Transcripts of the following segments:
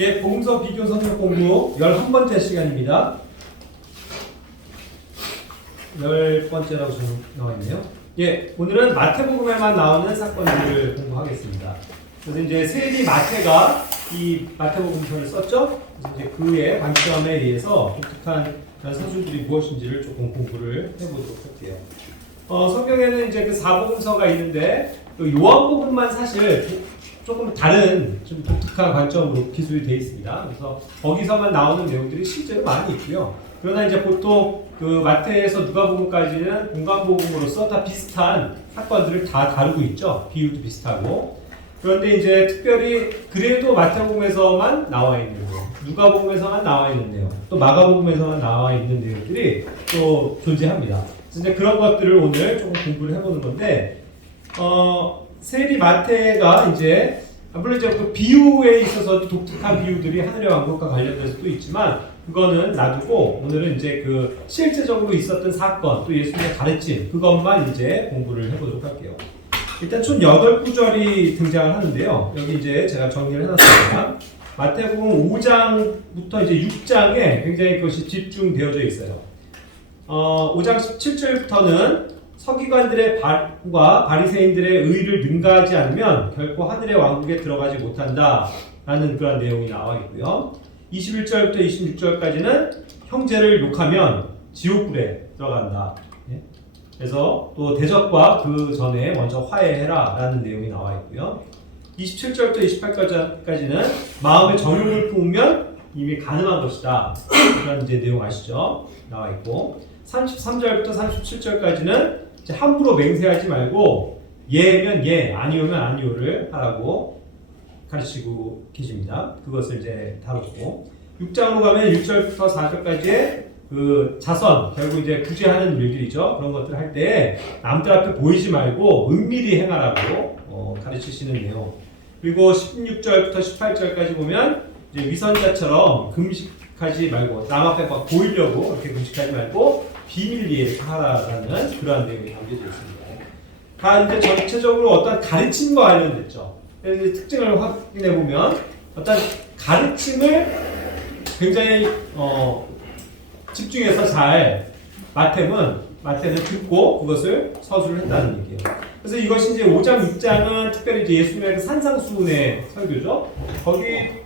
예, 복음서 비교 성경 공부 11번째 시간입니다. 10번째라고 저는 나와있네요. 예, 오늘은 마태복음에만 나오는 사건들을 공부하겠습니다. 그래서 이제 세리 마태가 이 마태복음서를 썼죠. 그래서 이제 그의 관점에 의해서 독특한 서술들이 무엇인지를 조금 공부를 해보도록 할게요. 성경에는 이제 그 사복음서가 있는데 그 요한복음만 사실 조금 다른 좀 독특한 관점으로 기술이 되어 있습니다. 그래서 거기서만 나오는 내용들이 실제로 많이 있고요. 그러나 이제 보통 그 마태에서 누가복음까지는 공간복음으로서 다 비슷한 사건들을 다 다루고 있죠. 비유도 비슷하고. 그런데 이제 특별히 그래도 마태복음에서만 나와 있는 내용, 누가복음에서만 나와 있는 내용, 또 마가복음에서만 나와 있는 내용들이 또 존재합니다. 그래서 이제 그런 것들을 오늘 조금 공부를 해보는 건데, 세리 마태가 이제 물론 이제 그 비유에 있어서 독특한 비유들이 하늘의 왕국과 관련돼서도 있지만 그거는 놔두고 오늘은 이제 그 실제적으로 있었던 사건 또 예수님의 가르침 그것만 이제 공부를 해보도록 할게요. 일단 총 8구절이 등장을 하는데요. 여기 이제 제가 정리를 해놨습니다. 마태복음 5장부터 이제 6장에 굉장히 그것이 집중되어져 있어요. 5장 17절부터는 서기관들의 발과 바리새인들의 의를 능가하지 않으면 결코 하늘의 왕국에 들어가지 못한다 라는 그런 내용이 나와 있고요. 21절부터 26절까지는 형제를 욕하면 지옥불에 들어간다. 그래서 또 대적과 그 전에 먼저 화해해라 라는 내용이 나와 있고요. 27절부터 28절까지는 마음의 정욕을 품으면 이미 가능한 것이다. 그런 이제 내용 아시죠? 나와 있고 33절부터 37절까지는 함부로 맹세하지 말고 예면 예, 아니오면 아니오를 하라고 가르치고 계십니다. 그것을 이제 다뤘고 6장으로 가면 6절부터 4절까지의 그 자선, 결국 이제 구제하는 일들이죠. 그런 것들 할 때 남들 앞에 보이지 말고 은밀히 행하라고 가르치시는 내용. 그리고 16절부터 18절까지 보면 이제 위선자처럼 금식하지 말고 남 앞에 막 보이려고 이렇게 금식하지 말고 비밀리에 하라라는 그러한 내용이 담겨져 있습니다. 다 이제 전체적으로 어떤 가르침과 관련됐죠. 그래서 특징을 확인해 보면 어떤 가르침을 굉장히 집중해서 잘 마태는 듣고 그것을 서술을 했다는 얘기예요. 그래서 이것이 이제 5장, 6장은 특별히 이제 예수님의 그 산상수훈의 설교죠. 거기의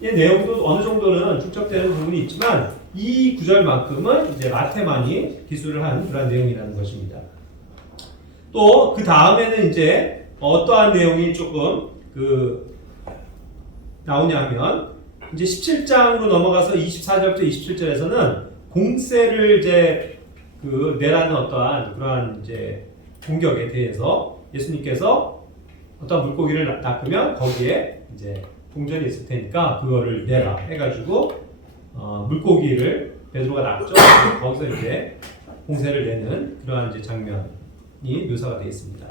내용도 어느 정도는 중첩되는 부분이 있지만 이 구절만큼은 이제 마태만이 기술을 한 그런 내용이라는 것입니다. 또 그 다음에는 이제 어떠한 내용이 조금 나오냐면 이제 17장으로 넘어가서 24절부터 27절에서는 공세를 이제 내라는 어떠한 그러한 이제 공격에 대해서 예수님께서 어떤 물고기를 낚으면 거기에 이제 동전이 있을 테니까 그거를 내라 해가지고 물고기를 베드로가 낚죠. 거기서 이제 공세를 내는 그러한 이제 장면이 묘사가 되어 있습니다.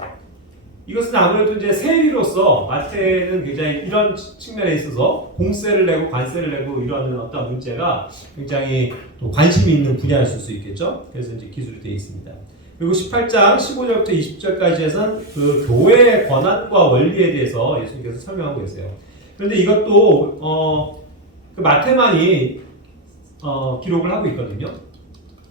이것은 아무래도 이제 세리로서 마태는 굉장히 이런 측면에 있어서 공세를 내고 관세를 내고 이러는 어떤 문제가 굉장히 또 관심이 있는 분야였을 수 있겠죠. 그래서 이제 기술이 되어 있습니다. 그리고 18장 15절부터 20절까지에서는 그 교회의 권한과 원리에 대해서 예수님께서 설명하고 계세요. 그런데 이것도 그 마태만이 기록을 하고 있거든요.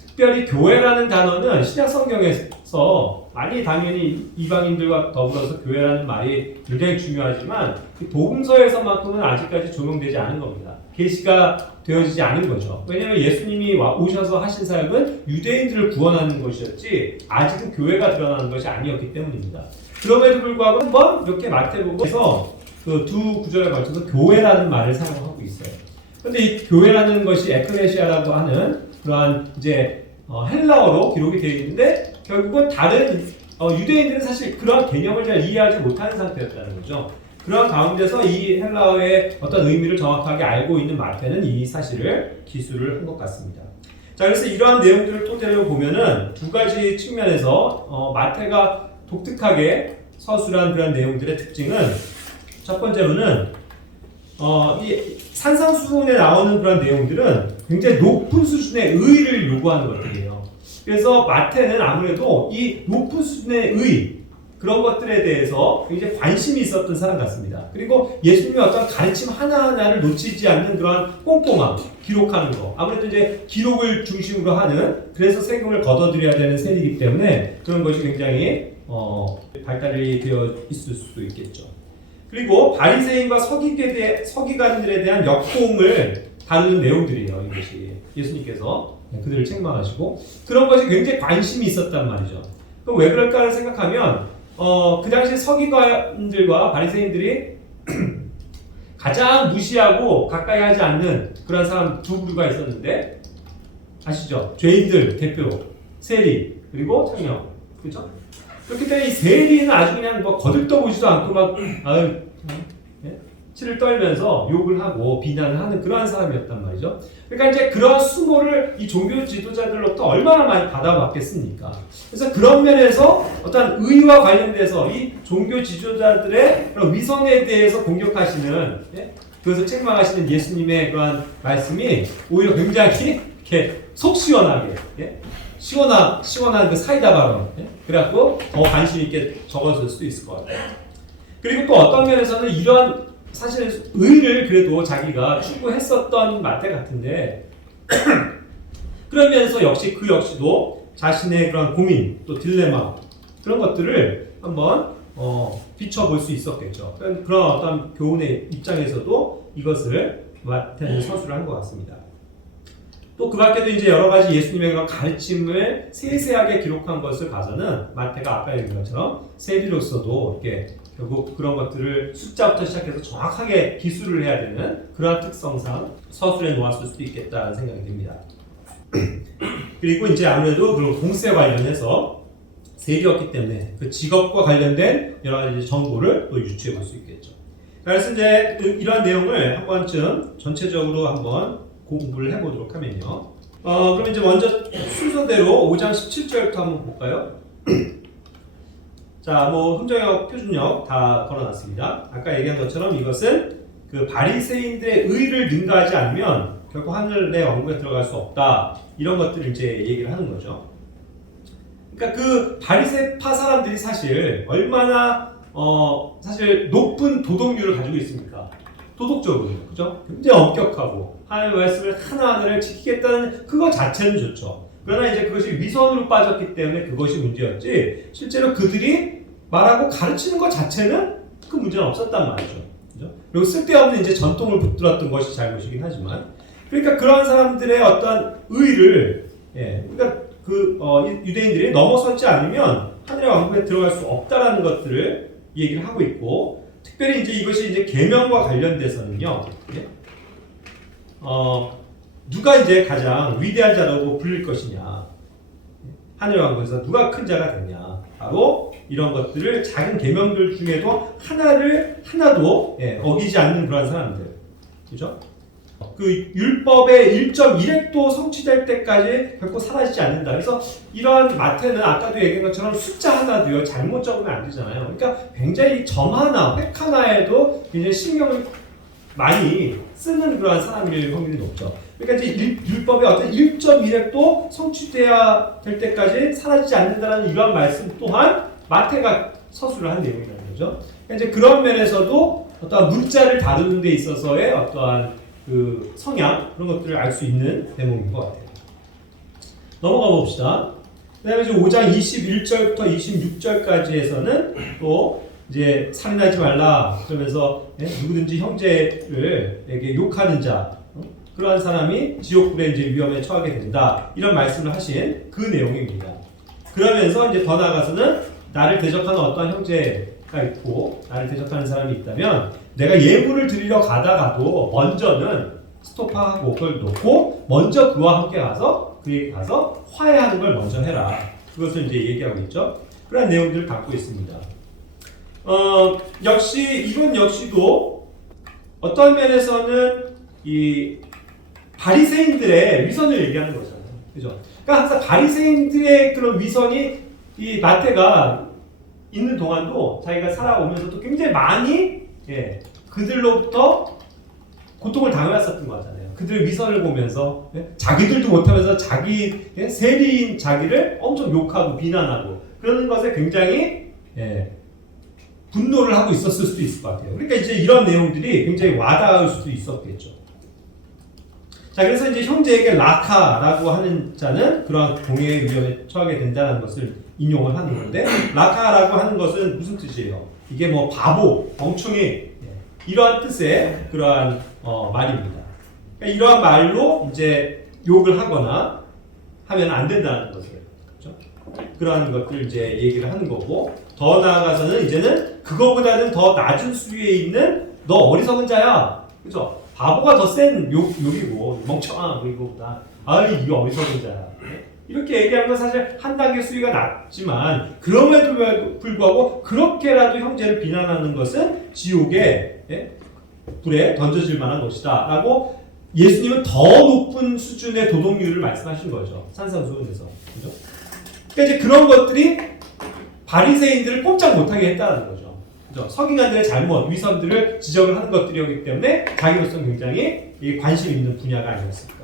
특별히 교회라는 단어는 신약 성경에서 많이 당연히 이방인들과 더불어서 교회라는 말이 굉장히 중요하지만 복음서에서만큼은 아직까지 적용되지 않은 겁니다. 계시가 되어지지 않은 거죠. 왜냐하면 예수님이 오셔서 하신 사역은 유대인들을 구원하는 것이었지 아직은 교회가 드러나는 것이 아니었기 때문입니다. 그럼에도 불구하고 한번 이렇게 마태복음에서 그 두 구절에 걸쳐서 교회라는 말을 사용하고 있어요. 그런데 이 교회라는 것이 에클레시아라고 하는 그러한 이제 헬라어로 기록이 되어 있는데 결국은 다른 유대인들은 사실 그러한 개념을 잘 이해하지 못하는 상태였다는 거죠. 그러한 가운데서 이 헬라어의 어떤 의미를 정확하게 알고 있는 마태는 이 사실을 기술을 한 것 같습니다. 자, 그래서 이러한 내용들을 토대로 보면은 두 가지 측면에서 마태가 독특하게 서술한 그런 내용들의 특징은 첫 번째로는 이 산상수훈에 나오는 그런 내용들은 굉장히 높은 수준의 의의를 요구하는 것들이에요. 그래서 마태는 아무래도 이 높은 수준의 의, 그런 것들에 대해서 굉장히 관심이 있었던 사람 같습니다. 그리고 예수님의 어떤 가르침 하나하나를 놓치지 않는 그런 꼼꼼함, 기록하는 거. 아무래도 이제 기록을 중심으로 하는, 그래서 세금을 걷어들여야 되는 세리이기 때문에 그런 것이 굉장히 발달이 되어 있을 수도 있겠죠. 그리고 바리새인과 서기관들에 대한 역공을 다루는 내용들이에요. 이것이 예수님께서 그들을 책망하시고 그런 것이 굉장히 관심이 있었단 말이죠. 그럼 왜 그럴까를 생각하면 그 당시 서기관들과 바리새인들이 가장 무시하고 가까이 하지 않는 그런 사람 두 부류가 있었는데 아시죠? 죄인들 대표 세리 그리고 청년, 그렇죠? 그렇기 때문에 이 세리는 아주 그냥 뭐 거들떠보지도 않고 막 치를 떨면서 욕을 하고 비난을 하는 그러한 사람이었단 말이죠. 그러니까 이제 그러한 수모를 이 종교 지도자들로부터 얼마나 많이 받아왔겠습니까? 그래서 그런 면에서 어떤 의와 관련돼서 이 종교 지도자들의 그런 위선에 대해서 공격하시는, 그것을 책망하시는 예수님의 그러한 말씀이 오히려 굉장히 이렇게 속 시원하게, 시원한 그 사이다 발언, 그래갖고 더 관심 있게 적어줄 수도 있을 것 같아요. 그리고 또 어떤 면에서는 이런 사실 의를 그래도 자기가 추구했었던 마태 같은데 그러면서 그 역시도 자신의 그런 고민 또 딜레마 그런 것들을 한번 비춰볼 수 있었겠죠. 그런 어떤 교훈의 입장에서도 이것을 마태는 서술을 한 것 같습니다. 또 그 밖에도 이제 여러 가지 예수님의 가르침을 세세하게 기록한 것을 봐서는 마태가 아까 얘기한 것처럼 세리로서도 이렇게 결국 그런 것들을 숫자부터 시작해서 정확하게 기술을 해야 되는 그러한 특성상 서술에 놓았을 수도 있겠다는 생각이 듭니다. 그리고 이제 아무래도 그 공세 관련해서 세리였기 때문에 그 직업과 관련된 여러 가지 정보를 또 유추해 볼 수 있겠죠. 그래서 이제 이러한 내용을 한 번쯤 전체적으로 한번 공부를 해보도록 하면요. 그럼 이제 먼저 순서대로 5장 17절부터 한번 볼까요? 자, 뭐 흥정역, 표준역 다 걸어놨습니다. 아까 얘기한 것처럼 이것은 그 바리새인들의 의를 능가하지 않으면 결코 하늘의 왕국에 들어갈 수 없다. 이런 것들을 이제 얘기를 하는 거죠. 그러니까 그 바리새파 사람들이 사실 얼마나 사실 높은 도덕률을 가지고 있습니까? 도덕적으로, 그죠? 굉장히 엄격하고 하나님의 말씀을 하나하나를 지키겠다는 그거 자체는 좋죠. 그러나 이제 그것이 위선으로 빠졌기 때문에 그것이 문제였지 실제로 그들이 말하고 가르치는 것 자체는 그 문제는 없었단 말이죠. 그죠? 그리고 쓸데없는 이제 전통을 붙들었던 것이 잘못이긴 하지만 그러니까 그런 사람들의 어떤 의를 그러니까 유대인들이 넘어서지 않으면 하늘의 왕국에 들어갈 수 없다라는 것들을 얘기를 하고 있고 특별히 이제 이것이 이제 계명과 관련돼서는요. 누가 이제 가장 위대한 자라고 불릴 것이냐, 하늘의 왕국에서 누가 큰 자가 되냐, 바로 이런 것들을 작은 계명들 중에도 하나도 어기지 않는 그런 사람들, 그죠? 그 율법의 1.1획도 성취될 때까지 결코 사라지지 않는다. 그래서 이러한 마태는 아까도 얘기한 것처럼 숫자 하나도요 잘못 적으면 안 되잖아요. 그러니까 굉장히 점 하나, 획 하나에도 굉장히 신경을 많이 쓰는 그러한 사람일 확률이 높죠. 그러니까 이제 율법의 어떤 1.1획도 성취돼야 될 때까지 사라지지 않는다는 이러한 말씀 또한 마태가 서술을 한 내용이라는 거죠. 그러니까 이제 그런 면에서도 어떠한 문자를 다루는 데 있어서의 어떠한 그 성향 그런 것들을 알 수 있는 대목인 것 같아요. 넘어가 봅시다. 그다음에 이제 5장 21절부터 26절까지에서는 또 이제 살인하지 말라 그러면서 누구든지 형제에게 욕하는 자 그러한 사람이 지옥불의 이제 위험에 처하게 된다 이런 말씀을 하신 그 내용입니다. 그러면서 이제 더 나아가서는 나를 대적하는 어떠한 형제가 있고 나를 대적하는 사람이 있다면 내가 예물을 드리러 가다가도 먼저는 스톱하고 그걸 놓고 먼저 그와 함께 가서 그에게 가서 화해하는 걸 먼저 해라. 그것을 이제 얘기하고 있죠. 그런 내용들을 갖고 있습니다. 이건 역시도 어떤 면에서는 이 바리새인들의 위선을 얘기하는 거잖아요. 그죠? 그러니까 항상 바리새인들의 그런 위선이 이 마태가 있는 동안도 자기가 살아오면서도 굉장히 많이 그들로부터 고통을 당해왔었던 것 같잖아요. 그들의 위선을 보면서 자기들도 못하면서 세리인 자기를 엄청 욕하고 비난하고 그러는 것에 굉장히 분노를 하고 있었을 수도 있을 것 같아요. 그러니까 이제 이런 내용들이 굉장히 와닿을 수도 있었겠죠. 자, 그래서 이제 형제에게 라카라고 하는 자는 그러한 공해의 위험에 처하게 된다는 것을 인용을 하는 건데, 라카라고 하는 것은 무슨 뜻이에요? 이게 뭐 바보, 멍청이, 이러한 뜻의 그러한 말입니다. 그러니까 이러한 말로 이제 욕을 하거나 하면 안 된다는 것을, 그렇죠? 그러한 것들 이제 얘기를 하는 거고, 더 나아가서는 이제는 그거보다는 더 낮은 수위에 있는 너 어리석은 자야, 그렇죠? 바보가 더 센 욕이고 멍청한 이거보다 아이 이 어리석은 자야, 이렇게 얘기하는 건 사실 한 단계 수위가 낮지만 그럼에도 불구하고 그렇게라도 형제를 비난하는 것은 지옥의 불에 던져질 만한 것이다 라고 예수님은 더 높은 수준의 도덕률을 말씀하신 거죠. 산상수훈에서. 그죠? 그러니까 이제 그런 것들이 바리새인들을 꼼짝 못하게 했다는 거죠. 그죠? 서기관들의 잘못, 위선들을 지적을 하는 것들이었기 때문에 자기로서는 굉장히 관심 있는 분야가 아니었을까.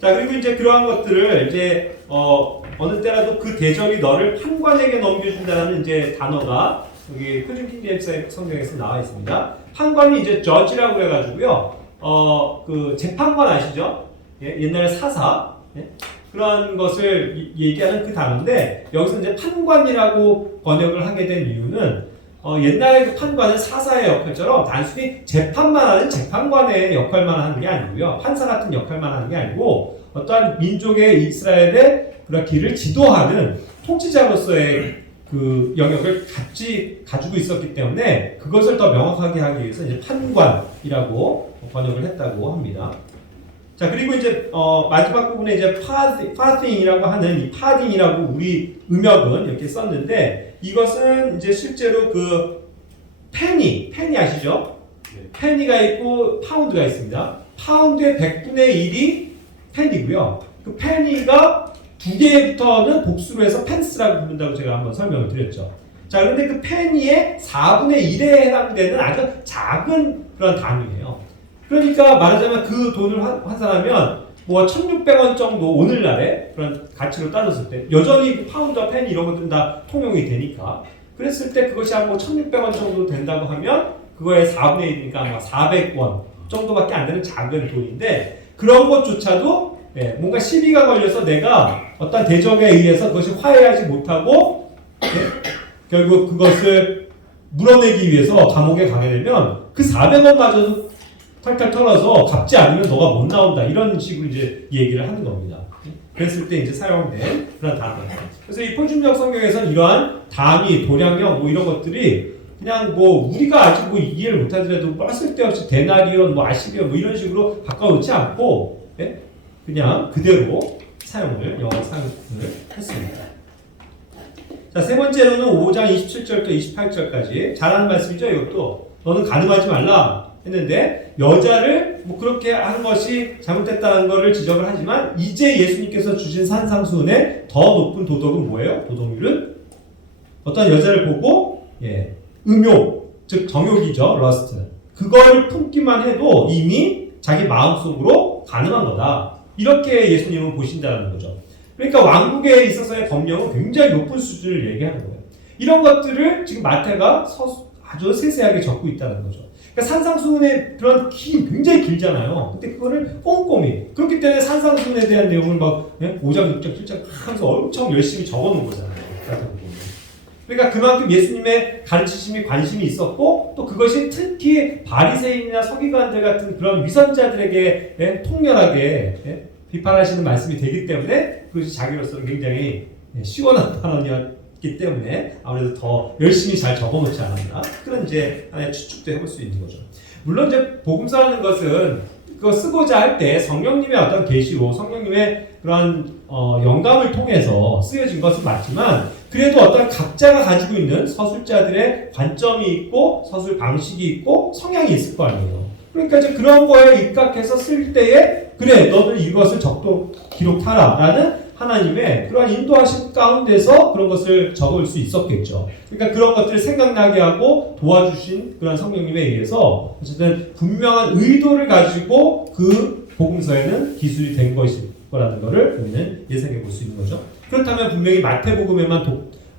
자, 그리고 이제 그러한 것들을 이제 어느 때라도 그 대적이 너를 판관에게 넘겨준다는 이제 단어가 여기 표준 킹제임스 성경에서 나와 있습니다. 판관이 이제 judge라고 그래가지고요. 그 재판관 아시죠? 옛날에 사사. 그런 것을 얘기하는 그 단어인데 여기서 이제 판관이라고 번역을 하게 된 이유는 옛날에 그 판관은 사사의 역할처럼 단순히 재판만 하는 재판관의 역할만 하는 게 아니고요. 판사 같은 역할만 하는 게 아니고 어떠한 민족의 이스라엘의 그런 길을 지도하는 통치자로서의 그 영역을 같이 가지고 있었기 때문에 그것을 더 명확하게 하기 위해서 이제 판관이라고 번역을 했다고 합니다. 자, 그리고 이제 마지막 부분에 이제 파딩이라고 하는 이 파딩이라고 우리 음역은 이렇게 썼는데 이것은 이제 실제로 그 페니 아시죠? 페니가 있고 파운드가 있습니다. 파운드의 100분의 1이 페니고요. 그 페니가 두 개부터는 복수로 해서 펜스라고 부른다고 제가 한번 설명을 드렸죠. 자, 그런데 그 페니의 4분의 1에 해당되는 아주 작은 그런 단위예요. 그러니까 말하자면 그 돈을 환산하면 뭐 1,600원 정도 오늘날의 그런 가치로 따졌을 때 여전히 파운드와 페니 이런 것들은 다 통용이 되니까 그랬을 때 그것이 한 뭐 1,600원 정도 된다고 하면 그거의 4분의 1이니까 아마 400원 정도밖에 안 되는 작은 돈인데 그런 것조차도 뭔가 시비가 걸려서 내가 어떤 대적에 의해서 그것이 화해하지 못하고 결국 그것을 물어내기 위해서 감옥에 가게 되면 그 400원마저도 탈탈 털어서 갚지 않으면 너가 못 나온다 이런 식으로 이제 얘기를 하는 겁니다. 그랬을 때 이제 사용된 그런 단어. 그래서 이 표준역 성경에서는 이러한 단위, 도량형 뭐 이런 것들이 그냥 뭐 우리가 아직 뭐 이해를 못하더라도 뭐 쓸데없이 데나리온, 뭐 아시리온 뭐 이런 식으로 바꿔놓지 않고 그냥 그대로 영어 사용을 했습니다. 자, 세 번째로는 5장 27절부터 28절까지 잘하는 말씀이죠. 이것도 너는 간음하지 말라 했는데 여자를 뭐 그렇게 하는 것이 잘못됐다는 것을 지적을 하지만 이제 예수님께서 주신 산상수훈의 더 높은 도덕은 뭐예요? 도덕률은 어떤 여자를 보고 음욕, 즉 정욕이죠. 러스트. 그걸 품기만 해도 이미 자기 마음속으로 간음한 거다. 이렇게 예수님은 보신다는 거죠. 그러니까 왕국에 있어서의 법령은 굉장히 높은 수준을 얘기하는 거예요. 이런 것들을 지금 마태가 아주 세세하게 적고 있다는 거죠. 그러니까 산상수훈의 그런 굉장히 길잖아요. 근데 그거를 꼼꼼히 그렇기 때문에 산상수훈에 대한 내용을 막 5장, 6장, 7장 하면서 엄청 열심히 적어놓은 거잖아요. 그러니까 그만큼 예수님의 가르치심이 관심이 있었고 또 그것이 특히 바리새인이나 서기관들 같은 그런 위선자들에게 통렬하게 비판하시는 말씀이 되기 때문에 그것이 자기로서는 굉장히 시원한 발언이었기 때문에 아무래도 더 열심히 잘 적어놓지 않았나 그런 이제 하나의 추측도 해볼 수 있는 거죠. 물론 이제 복음서라는 것은 그거 쓰고자 할 때 성령님의 어떤 계시로 성령님의 그런 영감을 통해서 쓰여진 것은 맞지만 그래도 어떤 각자가 가지고 있는 서술자들의 관점이 있고 서술 방식이 있고 성향이 있을 거 아니에요. 그러니까 이제 그런 거에 입각해서 쓸 때에 그래 너는 이것을 기록하라 라는 하나님의 그런 인도하심 가운데서 그런 것을 적을 수 있었겠죠. 그러니까 그런 것들을 생각나게 하고 도와주신 그런 성령님에 의해서 어쨌든 분명한 의도를 가지고 그 복음서에는 기술이 된 것일 거라는 것을 우리는 예상해 볼 수 있는 거죠. 그렇다면 분명히 마태복음에만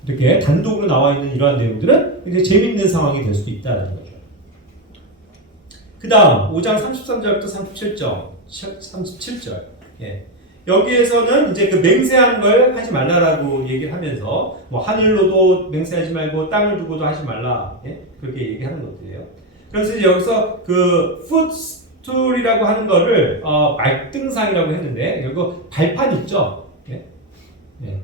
이렇게 단독으로 나와 있는 이러한 내용들은 굉장히 재밌는 상황이 될 수도 있다는 거죠. 그 다음 5장 33절부터 37절. 예. 여기에서는 이제 그 맹세하는 걸 하지 말라라고 얘기를 하면서 뭐 하늘로도 맹세하지 말고 땅을 두고도 하지 말라. 예? 그렇게 얘기하는 것들이에요. 그래서 이제 여기서 그 footstool이라고 하는 거를 말등상이라고 했는데 결국 발판 있죠. 예? 예.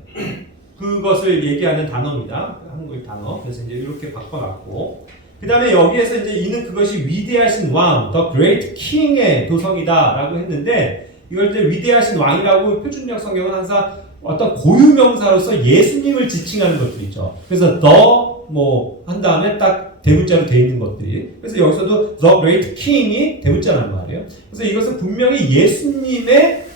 그것을 얘기하는 단어입니다. 한국의 단어. 그래서 이제 이렇게 바꿔놨고, 그 다음에 여기에서 이제 이는 그것이 위대하신 왕, the great king의 도성이다라고 했는데, 이걸 이제 위대하신 왕이라고 표준역 성경은 항상 어떤 고유명사로서 예수님을 지칭하는 것들이 있죠. 그래서 the 뭐 한 다음에 딱 대문자로 되어 있는 것들이. 그래서 여기서도 the great king이 대문자라는 말이에요. 그래서 이것은 분명히 예수님의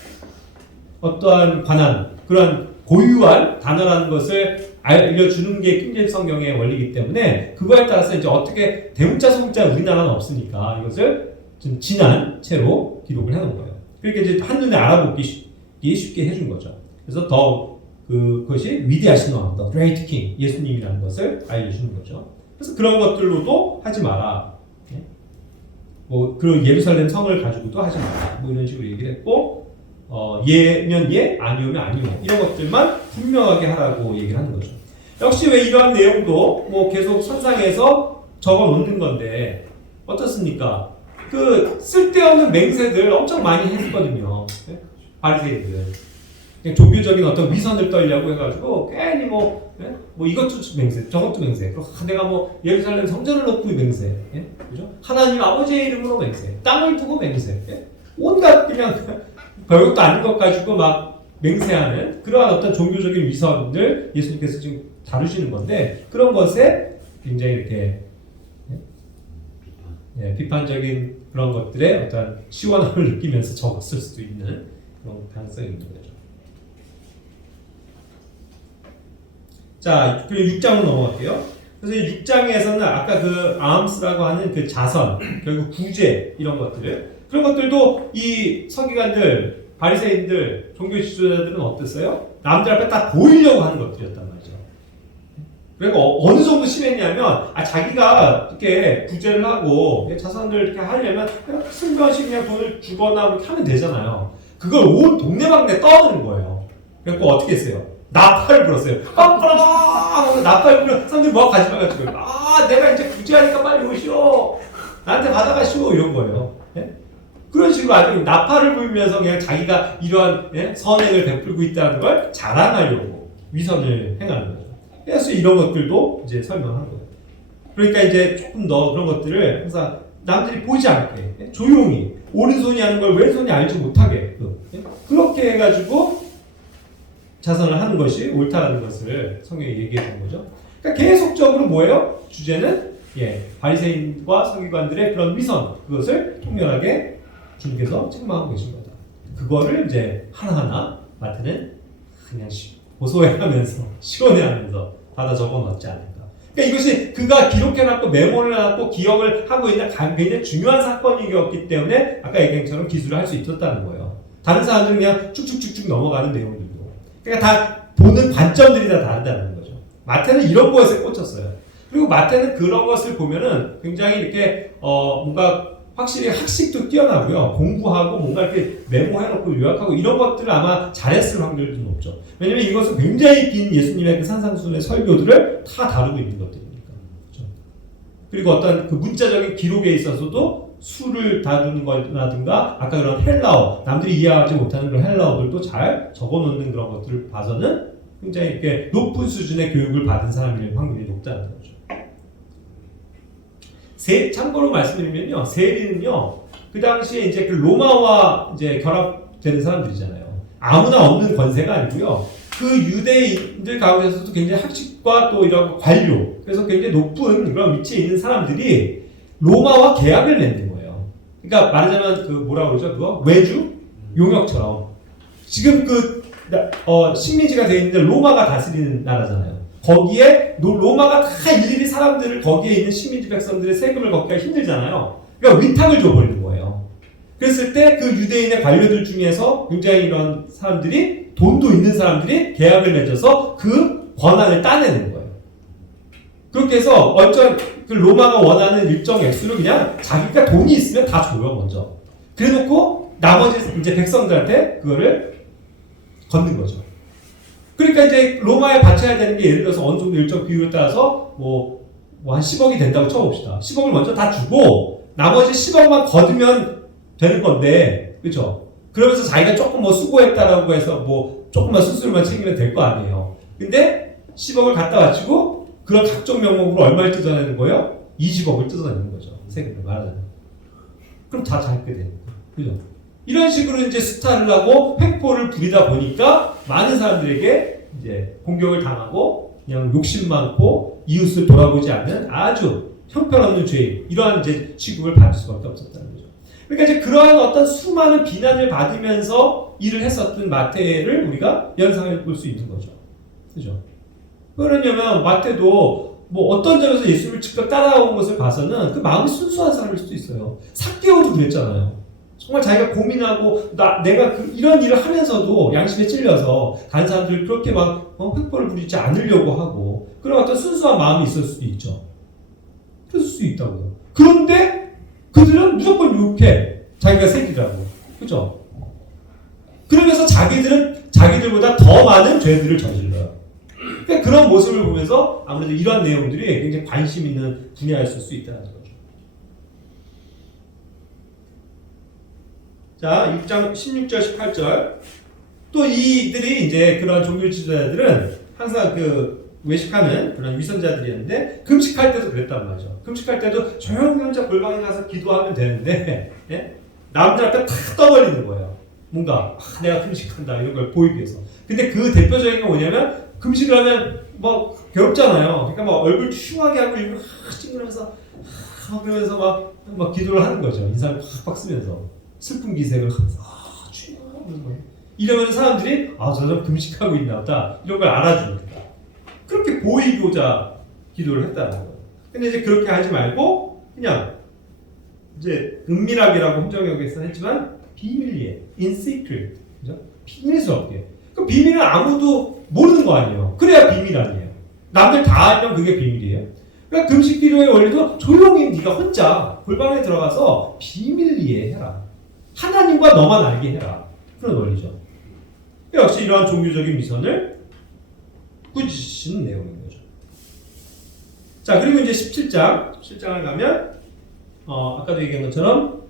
어떠한 관한 그런 고유한 단어라는 것을 알려주는 게 킹제임스 성경의 원리이기 때문에 그거에 따라서 이제 어떻게 대문자 소문자 우리나라는 없으니까 이것을 좀 진한 채로 기록을 해놓은 거예요. 그러니까 이제 한눈에 알아보기 쉽게 해준 거죠. 그래서 더 그것이 위대하신 왕, the great king, 예수님이라는 것을 알려주는 거죠. 그래서 그런 것들로도 하지 마라. 뭐 그 예루살렘 성을 가지고도 하지 마라. 뭐 이런 식으로 얘기를 했고, 예면 예, 아니오면 아니오. 이런 것들만 분명하게 하라고 얘기를 하는 거죠. 역시 왜 이러한 내용도 뭐 계속 선상에서 적어 놓는 건데 어떻습니까? 그 쓸데없는 맹세들 엄청 많이 했거든요. 바리새인들. 종교적인 어떤 위선을 떨려고 해가지고 괜히 뭐 이것도 맹세, 저것도 맹세. 내가 뭐 예루살렘 성전을 놓고 맹세, 그죠? 하나님 아버지의 이름으로 맹세, 땅을 두고 맹세, 온갖 그냥 별것도 아닌 것 가지고 막 맹세하는 그러한 어떤 종교적인 위선을 예수님께서 지금 다루시는 건데 그런 것에 굉장히 이렇게 비판적인 그런 것들에 어떤 시원함을 느끼면서 적었을 수도 있는 그런 가능성이 있는 거죠. 자, 그리고 6장으로 넘어갈게요. 그래서 6장에서는 아까 그 arms라고 하는 그 자선, 결국 구제 이런 것들, 그런 것들도 이 서기관들, 바리새인들, 종교 지도자들은 어땠어요? 남들 앞에 딱 보이려고 하는 것들이었단 말이죠. 그리고 어느 정도 심했냐면 자기가 이렇게 구제를 하고 자선을 이렇게 하려면 승변식 그냥 돈을 주거나 이렇게 하면 되잖아요. 그걸 온 동네방네 떠드는 거예요. 그래서 어떻게 했어요? 나팔을 불었어요. 빵빵빵 나팔 불어 사람들이 뭐 가지 말가지고 내가 이제 구제하니까 빨리 오시오. 나한테 받아가시오 이런 거예요. 예? 그런 식으로 아주 나팔을 불면서 그냥 자기가 이러한 선행을 베풀고 있다는 걸 자랑하려고 위선을 행하는 거예요. 그래서 이런 것들도 이제 설명한 거예요. 그러니까 이제 조금 더 그런 것들을 항상 남들이 보지 않게 조용히 오른손이 하는 걸 왼손이 알지 못하게 그렇게 해가지고 자선을 하는 것이 옳다라는 것을 성경이 얘기해 준 거죠. 그러니까 계속적으로 뭐예요? 주제는 바리새인과 서기관들의 그런 위선 그것을 통렬하게 주님께서 책망하고 계신 거다. 그거를 이제 하나하나 마태는 그냥 고소해하면서 시원해하면서 받아 적어놨지 않을까. 그러니까 이것이 그가 기록해놨고 메모를 해놨고 기억을 하고 있는 굉장히 중요한 사건이었기 때문에 아까 얘기한 것처럼 기술을 할 수 있었다는 거예요. 다른 사람들은 그냥 쭉쭉쭉쭉 넘어가는 내용들도. 그러니까 다 보는 관점들이 다 다르다는 거죠. 마태는 이런 것에 꽂혔어요. 그리고 마태는 그런 것을 보면은 굉장히 이렇게 뭔가 확실히 학식도 뛰어나고요. 공부하고 뭔가 이렇게 메모해놓고 요약하고 이런 것들을 아마 잘했을 확률도 높죠. 왜냐면 이것은 굉장히 긴 예수님의 그 산상수훈의 설교들을 다 다루고 있는 것들이니까. 그렇죠? 그리고 어떤 그 문자적인 기록에 있어서도 수를 다루는 거라든가 아까 그런 헬라어, 남들이 이해하지 못하는 그런 헬라어들도 잘 적어놓는 그런 것들을 봐서는 굉장히 이렇게 높은 수준의 교육을 받은 사람일 확률이 높다는 거죠. 참고로 말씀드리면요, 세리는요, 그 당시에 이제 그 로마와 이제 결합되는 사람들이잖아요. 아무나 없는 권세가 아니고요. 그 유대인들 가운데서도 굉장히 학식과 또 이런 관료, 그래서 굉장히 높은 그런 위치에 있는 사람들이 로마와 계약을 맺는 거예요. 그러니까 말하자면 그 뭐라고 그러죠? 그거 외주 용역처럼 지금 그 식민지가 되어 있는데 로마가 다스리는 나라잖아요. 거기에 로마가 다 일일이 사람들을 거기에 있는 식민지 백성들의 세금을 걷기가 힘들잖아요. 그러니까 위탁을 줘버리는 거예요. 그랬을 때 그 유대인의 관료들 중에서 굉장히 이런 사람들이 돈도 있는 사람들이 계약을 맺어서 그 권한을 따내는 거예요. 그렇게 해서 어떤 그 로마가 원하는 일정 액수를 그냥 자기가 돈이 있으면 다 줘요 먼저. 그래놓고 나머지 이제 백성들한테 그거를 걷는 거죠. 그러니까 이제 로마에 바쳐야 되는 게 예를 들어서 어느 정도 일정 비율에 따라서 한 10억이 된다고 쳐봅시다. 10억을 먼저 다 주고 나머지 10억만 거두면 되는 건데, 그렇죠? 그러면서 자기가 조금 수고했다라고 해서 조금만 수수료만 챙기면 될 거 아니에요. 근데 10억을 갖다 바치고 그런 각종 명목으로 얼마를 뜯어내는 거예요? 20억을 뜯어내는 거죠. 세금을 말하자면. 그럼 다 자기게 되는 거예요. 그죠? 이런 식으로 이제 스타를 하고 횡포를 부리다 보니까 많은 사람들에게 이제 공격을 당하고 그냥 욕심 많고 이웃을 돌아보지 않는 아주 형편없는 죄인, 이러한 이제 취급을 받을 수밖에 없었다는 거죠. 그러니까 이제 그러한 어떤 수많은 비난을 받으면서 일을 했었던 마태를 우리가 연상해 볼 수 있는 거죠. 그죠? 그러냐면 마태도 어떤 점에서 예수를 직접 따라온 것을 봐서는 그 마음이 순수한 사람일 수도 있어요. 삭개오도 그랬잖아요. 정말 자기가 고민하고 내가 이런 일을 하면서도 양심에 찔려서 다른 사람들이 그렇게 횡포를 부리지 않으려고 하고 그런 어떤 순수한 마음이 있을 수도 있죠. 그럴 수도 있다고요. 그런데 그들은 무조건 욕해. 자기가 새끼라고. 그죠? 그러면서 자기들보다 더 많은 죄들을 저질러요. 그러니까 그런 모습을 보면서 아무래도 이런 내용들이 굉장히 관심 있는 분야였을 수 있다는 거죠. 자, 6장 16절, 18절. 또 이들이 이제 그런 종교 지도자들은 항상 외식하는 그런 위선자들이었는데, 금식할 때도 그랬단 말이죠. 금식할 때도 조용히 혼자 골방에 가서 기도하면 되는데, 예? 남들 앞에 탁 떠벌리는 거예요. 뭔가, 내가 금식한다, 이런 걸 보이기 위해서. 근데 그 대표적인 게 뭐냐면, 금식을 하면 괴롭잖아요. 그러니까 얼굴 흉하게 하고 입을 확 찡그러면서, 그러면서 막 기도를 하는 거죠. 인상을 팍팍 쓰면서. 슬픈 기색을 하면서, 주여, 이러면 사람들이, 저 사람 금식하고 있나 보다. 이런 걸 알아주니까. 그렇게 보이고자 기도를 했다는 거예요. 근데 이제 그렇게 하지 말고, 그냥, 이제, 은밀하게라고 홍정역에서 했지만, 비밀리에, in secret. 그죠? 비밀스럽게. 그 비밀은 아무도 모르는 거 아니에요. 그래야 비밀 아니에요. 남들 다 알면 그게 비밀이에요. 그러니까 금식 기도의 원리도 조용히 네가 혼자 골방에 들어가서 비밀리에 해라. 하나님과 너만 알게 해라. 그런 원리죠. 역시 이러한 종교적인 미선을 꾸짖으시는 내용인 거죠. 자, 그리고 이제 17장을 가면 아까도 얘기한 것처럼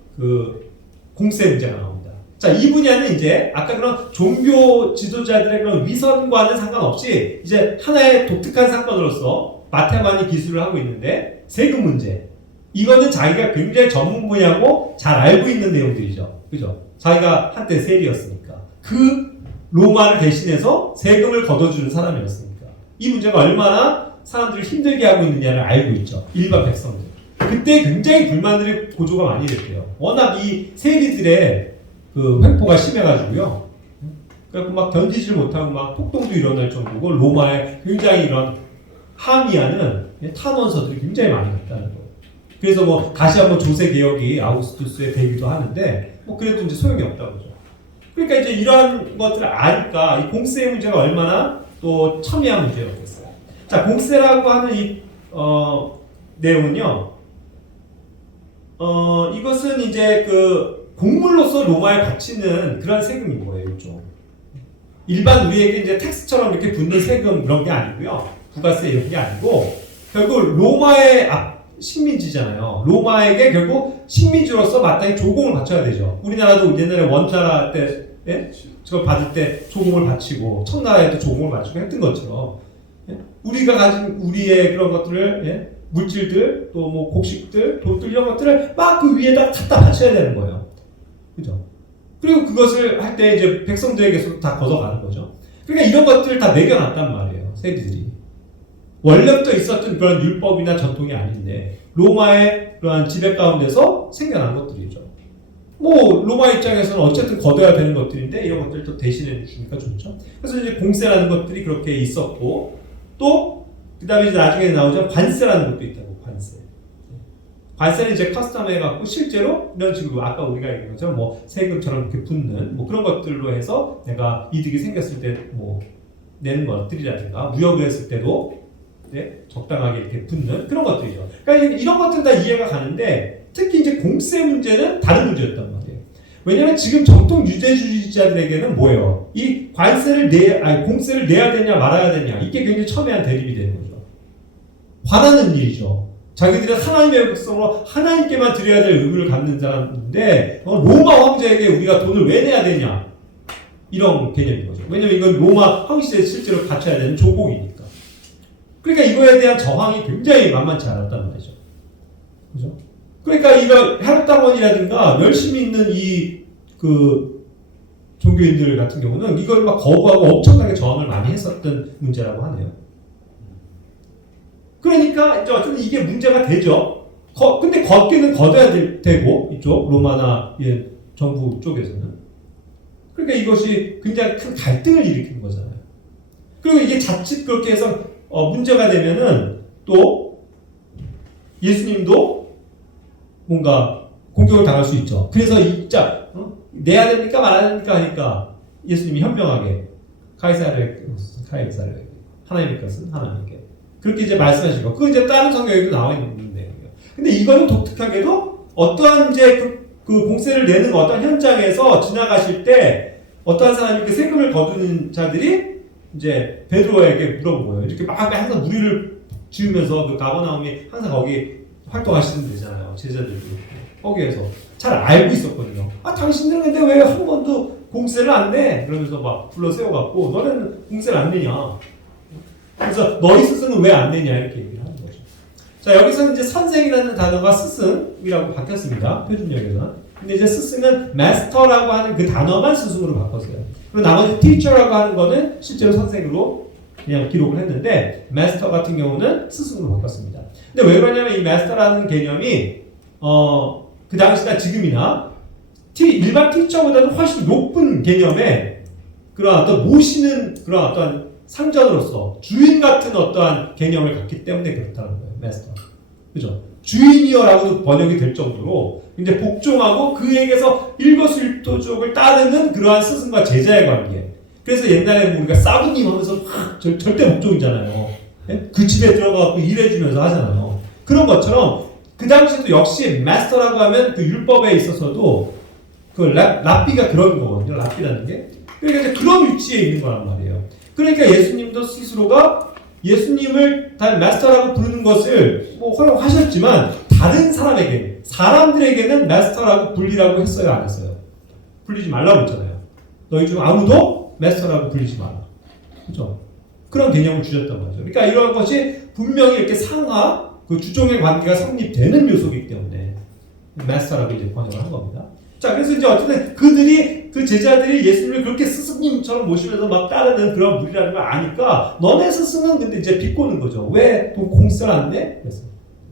공세 문제가 나옵니다. 자, 이 분야는 이제 아까 그런 종교 지도자들의 그런 위선과는 상관없이 이제 하나의 독특한 사건으로서 마태만이 기술을 하고 있는데, 세금 문제. 이거는 자기가 굉장히 전문 분야고 잘 알고 있는 내용들이죠. 그죠? 자기가 한때 세리였으니까. 그 로마를 대신해서 세금을 걷어주는 사람이었으니까. 이 문제가 얼마나 사람들을 힘들게 하고 있느냐를 알고 있죠. 일반 백성들. 그때 굉장히 불만들이 고조가 많이 됐대요. 워낙 이 세리들의 횡포가 심해가지고요. 그래갖고 견디질 못하고 폭동도 일어날 정도고, 로마에 굉장히 이런 항의하는 탄원서들이 굉장히 많이 났다는 거예요. 그래서 다시 한번 조세 개혁이 아우구스투스에 되기도 하는데, 그래도 이제 소용이 없다고 그러죠. 그러니까 이제 이러한 것들을 아니까 이 공세 문제가 얼마나 또 첨예한 문제였겠어요. 자, 공세라고 하는 이 내용은요. 이것은 이제 곡물로서 로마에 바치는 그런 세금인 거예요, 좀. 일반 우리에게 이제 텍스처럼 이렇게 붙는 세금 그런 게 아니고요. 부가세 이런 게 아니고, 결국 로마의 식민지잖아요. 로마에게 결국 식민지로서 마땅히 조공을 바쳐야 되죠. 우리나라도 옛날에 원나라 때, 예? 저걸 받을 때 조공을 바치고, 청나라에도 조공을 바치고 했던 것처럼, 예? 우리가 가진 우리의 그런 것들을, 예? 물질들, 또 곡식들, 돈들 이런 것들을 막 그 위에다 갖다 바쳐야 되는 거예요. 그죠? 그리고 그것을 할 때 이제 백성들에게서 다 걷어가는 거죠. 그러니까 이런 것들을 다 매겨놨단 말이에요. 세리들이. 원래부터 있었던 그런 율법이나 전통이 아닌데, 로마의 그러한 지배 가운데서 생겨난 것들이죠. 로마 입장에서는 어쨌든 걷어야 되는 것들인데, 이런 것들을 또 대신해 주니까 좋죠. 그래서 이제 공세라는 것들이 그렇게 있었고, 또, 그 다음에 이제 나중에 나오죠. 관세라는 것도 있다고, 관세. 관세는 이제 커스텀 해갖고, 실제로 이런 식으로 아까 우리가 얘기한 것처럼 세금처럼 이렇게 붙는, 그런 것들로 해서 내가 이득이 생겼을 때, 내는 것들이라든가, 무역을 했을 때도 때 적당하게 이렇게 붙는 그런 것들이죠. 그러니까 이런 것들은 다 이해가 가는데 특히 이제 공세 문제는 다른 문제였단 말이에요. 왜냐하면 지금 정통 유대주의자들에게는 뭐예요? 이 공세를 내야 되냐 말아야 되냐 이게 굉장히 첨예한 대립이 되는 거죠. 화나는 일이죠. 자기들은 하나님의 백성으로 하나님께만 드려야 될 의무를 갖는 사람인데 로마 황제에게 우리가 돈을 왜 내야 되냐 이런 개념인 거죠. 왜냐하면 이건 로마 황실에 실제로 갖춰야 되는 조공이니까. 그러니까 이거에 대한 저항이 굉장히 만만치 않았단 말이죠. 그죠? 그러니까 이거 혈당원이라든가 열심히 있는 종교인들 같은 경우는 이걸 막 거부하고 엄청나게 저항을 많이 했었던 문제라고 하네요. 그러니까 이제 어쨌든 이게 문제가 되죠. 근데 걷기는 걷어야 되고 이쪽 로마나 정부 쪽에서는. 그러니까 이것이 굉장히 큰 갈등을 일으키는 거잖아요. 그리고 이게 자칫 그렇게 해서 문제가 되면은 또 예수님도 뭔가 공격을 당할 수 있죠. 그래서 내야 됩니까 말아야 됩니까 하니까 예수님이 현명하게 카이사르에게 하나님의 것은 하나님께 그렇게 이제 말씀하시고 그거 이제 다른 성경에도 나와 있는 내용이에요. 근데 이거는 독특하게도 어떠한 이제 그 공세를 내는 어떤 현장에서 지나가실 때 어떠한 사람이 그 세금을 거두는 자들이 이제 베드로에게 물어본 거예요. 이렇게 막 항상 무리를 지으면서 그 가버나움이 항상 거기 활동하시는 데잖아요. 제자들도 거기에서 잘 알고 있었거든요. 당신들은 근데 왜 한 번도 공세를 안 내? 그러면서 막 불러 세워갖고 너는 공세를 안 내냐? 그래서 너희 스승은 왜 안 내냐 이렇게 얘기를 하는 거죠. 자 여기서는 이제 선생이라는 단어가 스승이라고 바뀌었습니다. 표준역에서는. 근데 이제 스승은 마스터라고 하는 그 단어만 스승으로 바꿨어요. 그리고 나머지 teacher라고 하는 거는 실제로 선생으로 그냥 기록을 했는데 마스터 같은 경우는 스승으로 바꿨습니다. 근데 왜 그러냐면 이 마스터라는 개념이 그 당시나 지금이나 일반 티처보다도 훨씬 높은 개념의 그런 어떤 모시는 그런 어떤 상전으로서 주인 같은 어떠한 개념을 갖기 때문에 그렇다는 거예요. 마스터. 그죠? 주인이여라고도 번역이 될 정도로 이제 복종하고 그에게서 일거수일투족을 따르는 그러한 스승과 제자의 관계. 그래서 옛날에 우리가 사부님 하면서 절대 복종이잖아요. 그 집에 들어가서 일해주면서 하잖아요. 그런 것처럼 그 당시에도 역시 마스터라고 하면 그 율법에 있어서도 그 랍비가 그런 거거든요. 랍비라는 게. 그러니까 이제 그런 위치에 있는 거란 말이에요. 그러니까 예수님도 스스로가 예수님을 마스터라고 부르는 것을 허용하셨지만 다른 사람들에게는 마스터라고 불리라고 했어요, 안 했어요? 불리지 말라고 했잖아요. 너희 중 아무도 마스터라고 불리지 마라. 그렇죠? 그런 개념을 주셨단 말이죠. 그러니까 이런 것이 분명히 이렇게 그 주종의 관계가 성립되는 요소이기 때문에 마스터라고 이제 번역을 한 겁니다. 자, 그래서 이제 어쨌든 그 제자들이 예수님을 그렇게 스승님처럼 모시면서 막 따르는 그런 무리라는 걸 아니까 너네 스승은 근데 이제 비꼬는 거죠. 왜 또 공세를 안 내? 그래서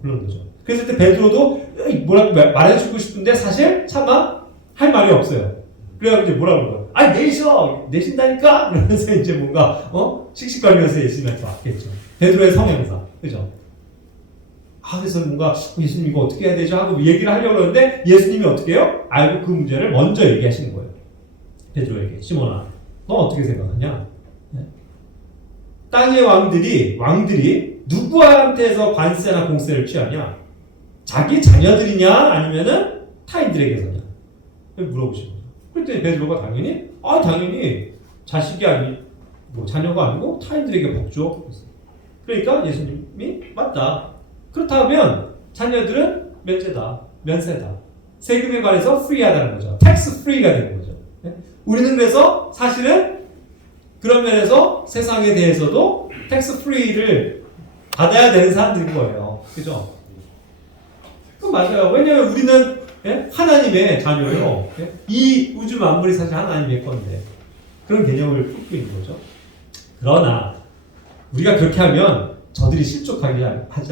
그런 거죠. 그래서 그때 베드로도 뭐라고 말해주고 싶은데 사실 차마 할 말이 없어요. 그래서 이제 뭐라고 그래요? 내신다니까? 그러면서 이제 뭔가 씩씩거리면서 예수님한테 왔겠죠. 베드로의 성형사, 그죠? 그래서 뭔가 예수님 이거 어떻게 해야 되죠? 하고 얘기를 하려고 그러는데 예수님이 어떻게 해요? 알고 그 문제를 먼저 얘기하시는 거예요. 베드로에게. 시몬아, 너 어떻게 생각하냐? 네? 땅의 왕들이 누구한테서 관세나 공세를 취하냐? 자기 자녀들이냐? 아니면은 타인들에게서냐? 물어보시는 거죠. 그랬더니 베드로가 당연히 자식이 자녀가 아니고 타인들에게 복죠. 그러니까 예수님이 맞다. 그렇다면 자녀들은 면세다. 세금에 관해서 프리하다는 거죠. 텍스 프리가 되는 거죠. 네? 우리는 그래서 사실은 그런 면에서 세상에 대해서도 텍스 프리를 받아야 되는 사람들인 거예요. 그죠? 그건 맞아요. 왜냐하면 우리는 하나님의 자녀예요. 이 우주 만물이 사실 하나님의 건데 그런 개념을 품고 있는 거죠. 그러나 우리가 그렇게 하면 저들이 실족하지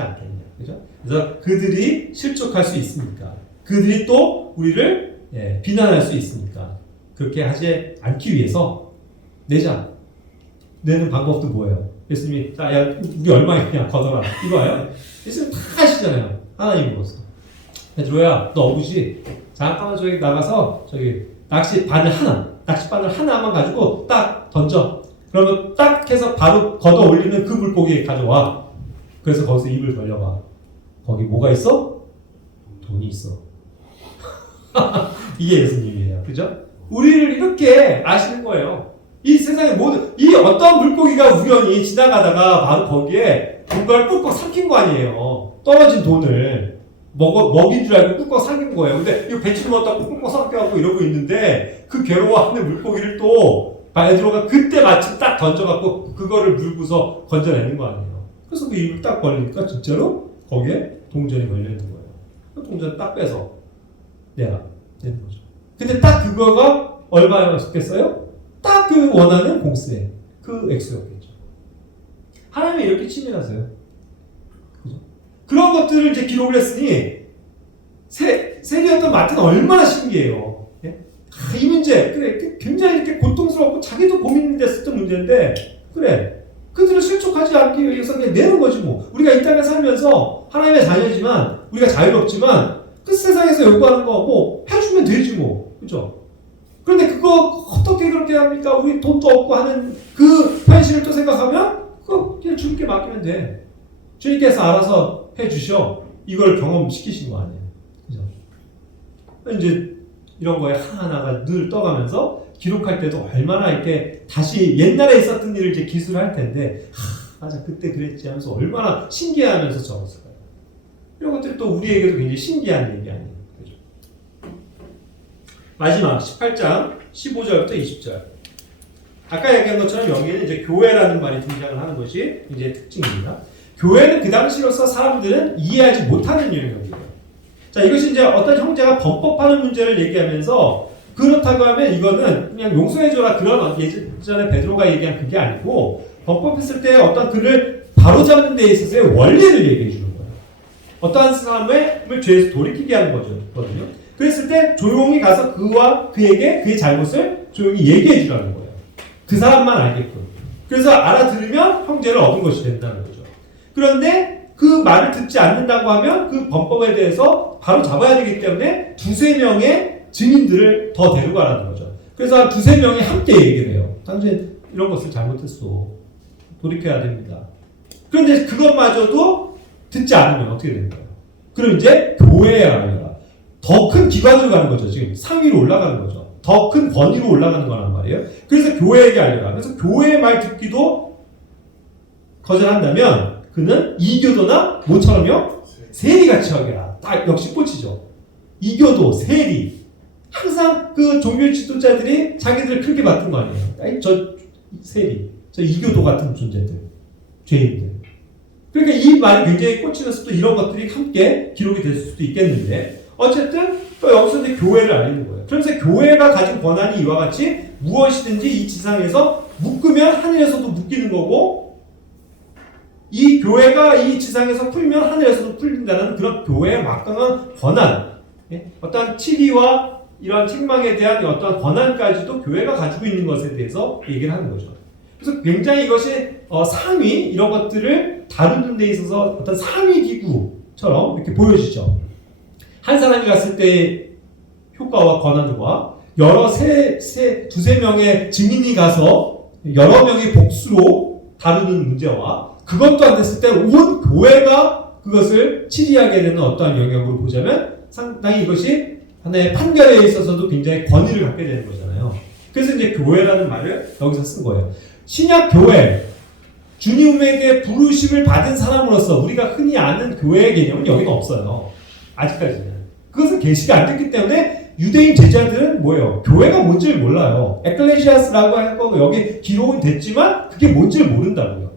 않겠냐. 그죠? 그래서 그들이 실족할 수 있으니까. 그들이 또 우리를 비난할 수 있으니까. 그렇게 하지 않기 위해서 내는 방법도 뭐예요? 예수님이 우리 얼마 있냐 걷어라. 이거예요. 예수님 다 하시잖아요. 하나님으로서. 베드로야, 너 어부지? 잠깐만 저기 나가서 낚시바늘 하나만 가지고 딱 던져. 그러면 딱 해서 바로 걷어 올리는 그 물고기 가져와. 그래서 거기서 입을 벌려봐. 거기 뭐가 있어? 돈이 있어. 이게 예수님이에요. 그죠? 우리를 이렇게 아시는 거예요. 이 세상의 모든, 이 어떤 물고기가 우연히 지나가다가 바로 거기에 뭔가를 꿀꺽 삼킨 거 아니에요. 떨어진 돈을 먹인 줄 알고 꿀꺽 삼킨 거예요. 근데 이거 배추를 먹다가 꿀꺽 삼켜하고 이러고 있는데 그 괴로워하는 물고기를 또 베드로가 그때 마침 딱 던져갖고 그거를 물고서 건져내는 거 아니에요. 그래서 그 입을 딱 벌리니까 진짜로 거기에 동전이 걸려있는 거예요. 그 동전 딱 빼서 내가 내는 거죠. 근데 딱 그거가 얼마였겠어요? 딱 그 원하는 공수의 그 액수였겠죠. 하나님이 이렇게 친밀하세요. 그죠? 그런 것들을 이제 기록을 했으니 세리였던 마태는 얼마나 신기해요. 예? 이 문제 그래 굉장히 이렇게 고통스럽고 자기도 고민이 됐었던 문제인데 그래 그들을 실족하지 않기 위해서 그냥 내는 거지 뭐. 우리가 이 땅에 살면서 하나님의 자녀지만 우리가 자유롭지만 그 세상에서 요구하는 거 뭐 해주면 되지 뭐. 그죠? 그런데 그거 어떻게 그렇게 합니까? 우리 돈도 없고 하는 그 현실을 또 생각하면 그거 그냥 주님께 맡기면 돼. 주님께서 알아서 해주셔. 이걸 경험시키신 거 아니에요. 그죠? 이제 이런 거에 하나하나가 늘 떠가면서 기록할 때도 얼마나 이렇게 다시 옛날에 있었던 일을 이제 기술할 텐데 맞아 그때 그랬지 하면서 얼마나 신기해하면서 적었을까요? 이런 것들이 또 우리에게도 굉장히 신기한 얘기 아니에요. 그죠? 마지막 18장 15절부터 20절. 아까 얘기한 것처럼 여기에는 이제 교회라는 말이 등장을 하는 것이 이제 특징입니다. 교회는 그 당시로서 사람들은 이해하지 못하는 영역이에요. 자, 이것이 이제 어떤 형제가 범법하는 문제를 얘기하면서 그렇다고 하면 이거는 그냥 용서해줘라 그런 예전에 베드로가 얘기한 그게 아니고 범법했을 때 어떤 그를 바로잡는 데 있어서의 원리를 얘기해 주는 거예요. 어떠한 사람을 죄에서 돌이키게 하는 거거든요. 그랬을 때 조용히 가서 그에게 그의 잘못을 조용히 얘기해 주라는 거예요. 그 사람만 알게끔. 그래서 알아들으면 형제를 얻은 것이 된다는 거죠. 그런데 그 말을 듣지 않는다고 하면 그 범법에 대해서 바로 잡아야 되기 때문에 두세 명의 증인들을 더 데려가라는 거죠. 그래서 한 두세 명이 함께 얘기를 해요. 당신 이런 것을 잘못했어. 돌이켜야 됩니다. 그런데 그것마저도 듣지 않으면 어떻게 되는 거예요? 그럼 이제 교회에 알려라. 더 큰 기관으로 가는 거죠. 지금 상위로 올라가는 거죠. 더 큰 권위로 올라가는 거란 말이에요. 그래서 교회에게 알려라. 그래서 교회의 말 듣기도 거절한다면 그는 이교도나 모처럼요 세리같이 하게라. 딱 역시 꽂히죠. 이교도, 세리. 항상 그 종교 지도자들이 자기들을 크게 맡은 거 아니에요. 아니, 저 세리, 저 이교도 같은 존재들, 죄인들. 그러니까 이 말이 굉장히 꽂히면서 또 이런 것들이 함께 기록이 될 수도 있겠는데 어쨌든 또 여기서 이제 교회를 알리는 거예요. 그러면서 교회가 가진 권한이 이와 같이 무엇이든지 이 지상에서 묶으면 하늘에서도 묶이는 거고 이 교회가 이 지상에서 풀면 하늘에서도 풀린다는 그런 교회의 막강한 권한, 어떠한 치리와 이러한 책망에 대한 어떠한 권한까지도 교회가 가지고 있는 것에 대해서 얘기를 하는 거죠. 그래서 굉장히 이것이 상위 이런 것들을 다루는 데 있어서 어떤 상위 기구처럼 이렇게 보여지죠. 한 사람이 갔을 때의 효과와 권한과 여러 두세 명의 증인이 가서 여러 명의 복수로 다루는 문제와 그것도 안 됐을 때 온 교회가 그것을 치리하게 되는 어떠한 영역으로 보자면 상당히 이것이 하나의 판결에 있어서도 굉장히 권위를 갖게 되는 거잖아요. 그래서 이제 교회라는 말을 여기서 쓴 거예요. 신약 교회, 주님에게 부르심을 받은 사람으로서 우리가 흔히 아는 교회의 개념은 여기는 없어요. 아직까지는. 그것은 계시가 안 됐기 때문에 유대인 제자들은 뭐예요? 교회가 뭔지를 몰라요. 에클레시아스라고 하고 여기 기록은 됐지만 그게 뭔지를 모른다고요.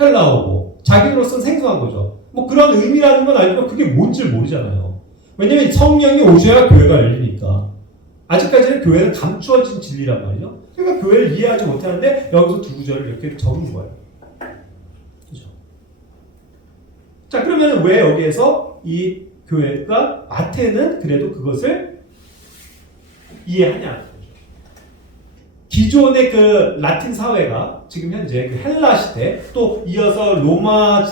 헬라어고 자기로서는 생소한 거죠. 뭐 그런 의미라는 건 알지만 그게 뭔지를 모르잖아요. 왜냐면 성령이 오셔야 교회가 열리니까. 아직까지는 교회는 감추어진 진리란 말이죠. 그러니까 교회를 이해하지 못하는데 여기서 두 구절을 이렇게 적은 거예요. 그렇죠? 자, 그러면 왜 여기에서 이 교회가 마태는 그래도 그것을 이해하냐? 기존의 그 라틴 사회가 지금 현재 그 헬라 시대 또 이어서 로마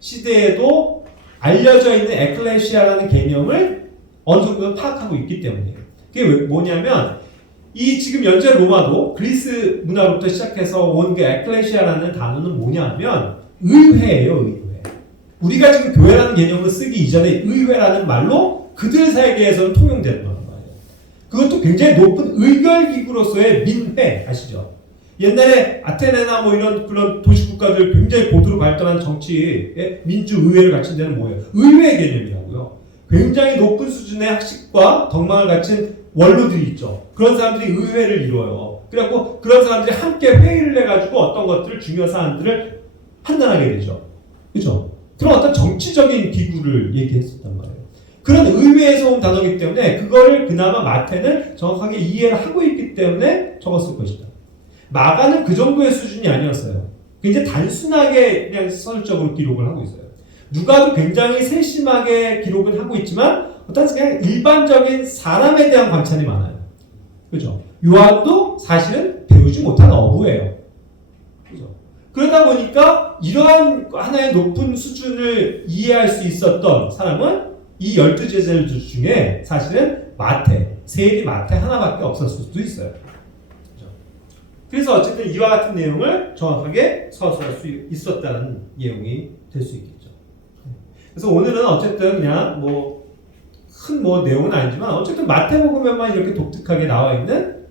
시대에도 알려져 있는 에클레시아라는 개념을 어느 정도 파악하고 있기 때문이에요. 그게 뭐냐면 이 지금 현재 로마도 그리스 문화로부터 시작해서 온 그 에클레시아라는 단어는 뭐냐면 의회예요. 우리가 지금 교회라는 개념을 쓰기 이전에 의회라는 말로 그들 세계에서는 통용되는 거란 말이에요. 그것도 굉장히 높은 의결기구로서의 민회 아시죠? 옛날에 아테네나 뭐 이런 그런 도시국가들 굉장히 고도로 발달한 정치의 민주의회를 갖춘 데는 뭐예요? 의회 개념이라고요. 굉장히 높은 수준의 학식과 덕망을 갖춘 원로들이 있죠. 그런 사람들이 의회를 이뤄요. 그래갖고 그런 사람들이 함께 회의를 해가지고 어떤 것들을 중요한 사안들을 판단하게 되죠. 그죠? 그런 어떤 정치적인 기구를 얘기했었단 말이에요. 그런 의회에서 온 단어이기 때문에 그거를 그나마 마태는 정확하게 이해를 하고 있기 때문에 적었을 것이다. 마가는 그 정도의 수준이 아니었어요. 굉장히 단순하게 그냥 서술적으로 기록을 하고 있어요. 누가도 굉장히 세심하게 기록은 하고 있지만 어떤 그냥 일반적인 사람에 대한 관찰이 많아요. 그죠? 요한도 사실은 배우지 못한 어부예요. 그죠? 그러다 보니까 이러한 하나의 높은 수준을 이해할 수 있었던 사람은 이 12제자들 중에 사실은 마태, 세일이 마태 하나밖에 없었을 수도 있어요. 그래서 어쨌든 이와 같은 내용을 정확하게 서술할 수 있었다는 내용이 될 수 있겠죠. 그래서 오늘은 어쨌든 그냥 큰 내용은 아니지만 어쨌든 마태복음에만 이렇게 독특하게 나와 있는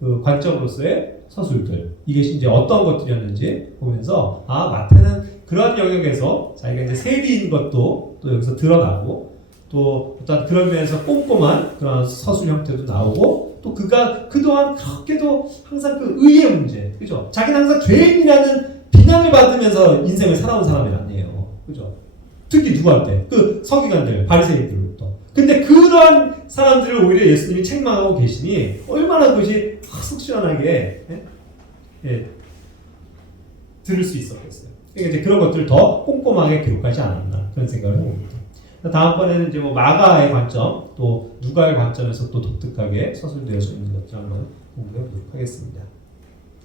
그 관점으로서의 서술들, 이게 이제 어떤 것들이었는지 보면서 마태는 그런 영역에서 자기가 이제 세리인 것도 또 여기서 드러나고 또 어떤 그런 면에서 꼼꼼한 그런 서술 형태도 나오고 또 그가 그동안 그렇게도 항상 그 의의 문제, 그죠? 자기는 항상 죄인이라는 비난을 받으면서 인생을 살아온 사람이 아니에요. 그죠? 특히 누구한테? 그 서기관들, 바리새인들로부터. 근데 그런 사람들을 오히려 예수님이 책망하고 계시니 얼마나 그것이 속 시원하게 들을 수 있었겠어요. 그러니까 이제 그런 것들을 더 꼼꼼하게 기록하지 않았나 그런 생각을 해봅니다. 다음번에는 이제 마가의 관점, 또 누가의 관점에서 또 독특하게 서술되어져 있는 것들 한번 공부해 보도록 하겠습니다.